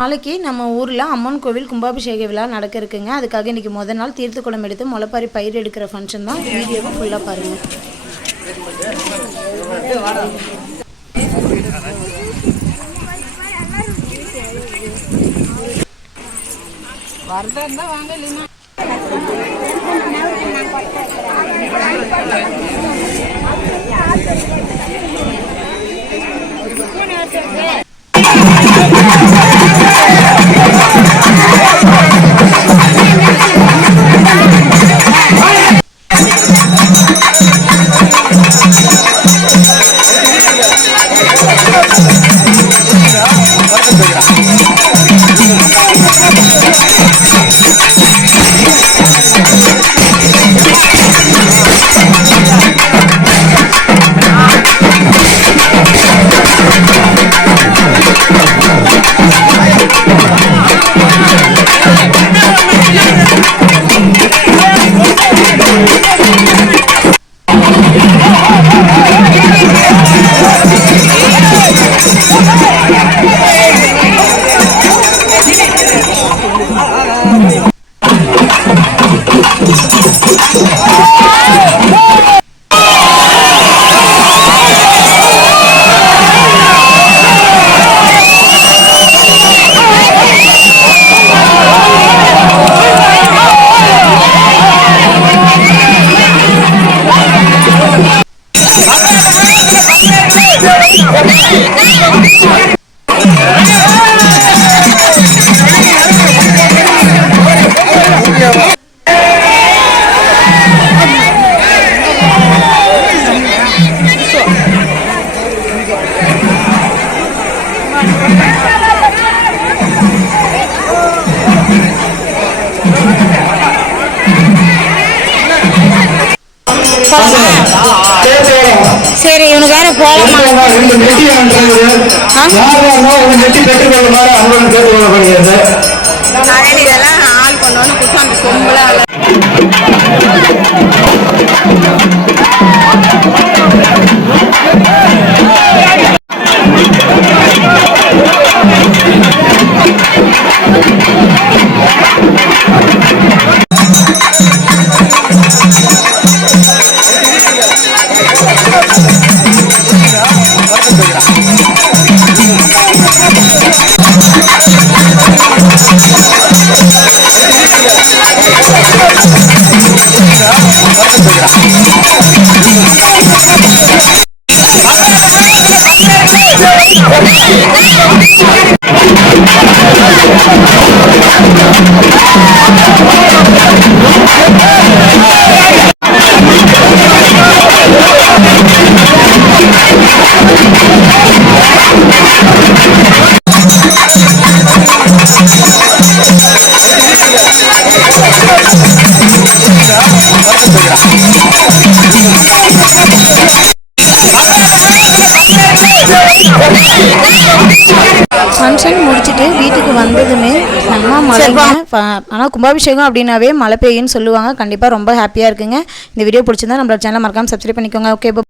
நாளைக்கு நம்ம ஊரில் அம்மன் கோவில் கும்பாபிஷேக விழா நடக்க இருக்குங்க. அதுக்காக இன்றைக்கி முதல் நாள் தீர்த்த குளம் எடுத்து முளைப்பாரி பயிர் எடுக்கிற ஃபங்க்ஷன் தான். வீடியோவை ஃபுல்லாக பாருங்கள். வரதா வாங்க இல்லைன்னா சரி இவனுக்கு வேற போகலாமா இதெல்லாம் ஆள் பண்ணோன்னு குற்றம் கும்பல ஃபங்க்ஷன் முடிச்சுட்டு வீட்டுக்கு வந்ததுமே நம்ம மழைங்க. ஆனால் கும்பாபிஷேகம் அப்படின்னாவே மழை பெய்யுன்னு சொல்லுவாங்க. கண்டிப்பாக ரொம்ப ஹாப்பியாக இருக்குங்க. இந்த வீடியோ பிடிச்சிருந்தா நம்மளோட சேனலை மறக்காமல் சப்ஸ்கிரைப் பண்ணிக்கோங்க. ஓகே.